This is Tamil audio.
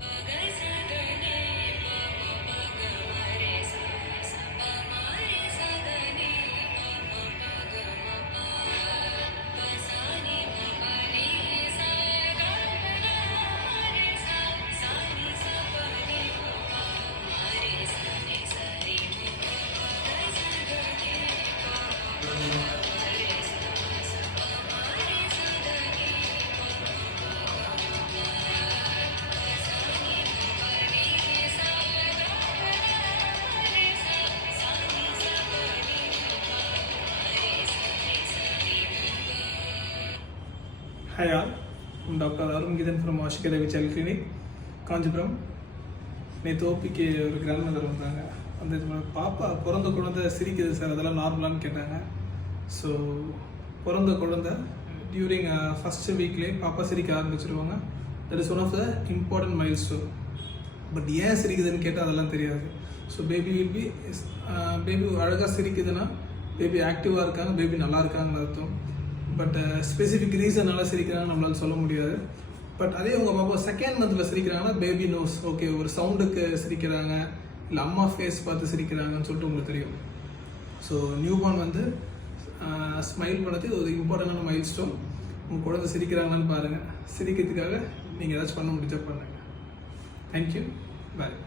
Hi all, I'm Dr. Arun Gidan from Ashika Devi Child Clinic, Kanchipuram. நேற்று ஓபிக்கு ஒரு கிராண்ட் மதர் வந்தாங்க. அந்த பாப்பா பிறந்த குழந்தை சிரிக்குது சார், அதெல்லாம் நார்மலான்னு கேட்டாங்க. ஸோ பிறந்த குழந்தை டியூரிங் ஃபஸ்ட்டு வீக்லேயே பாப்பா சிரிக்க ஆரம்பிச்சிருவாங்க. That is one of the important milestone. But ஏன் சிரிக்குதுன்னு கேட்டால் அதெல்லாம் தெரியாது. ஸோ பேபி அழகாக சிரிக்குதுன்னா பேபி ஆக்டிவாக இருக்காங்க, பேபி நல்லா இருக்காங்கன்னு அர்த்தம். பட் ஸ்பெசிஃபிக் ரீசனால சிரிக்கிறாங்க நம்மளால சொல்ல முடியாது. பட் அதே உங்கள் பாப்பா செகண்ட் மந்தில் சிரிக்கிறாங்கன்னா பேபி நோஸ் ஓகே, ஒரு சவுண்டுக்கு சிரிக்கிறாங்க, இல்லை அம்மா ஃபேஸ் பார்த்து சிரிக்கிறாங்கன்னு சொல்லிட்டு உங்களுக்கு தெரியும். ஸோ நியூபார்ன் வந்து ஸ்மைல் பண்ணது ஒரு இம்பார்ட்டண்டான மைல் ஸ்டோன். உங்கள் குழந்தை சிரிக்கிறாங்கன்னு பாருங்கள். சிரிக்கிறதுக்காக நீங்கள் ஏதாச்சும் பண்ண முடிஞ்சா பண்ணுங்கள். தேங்க்யூ, பாய்.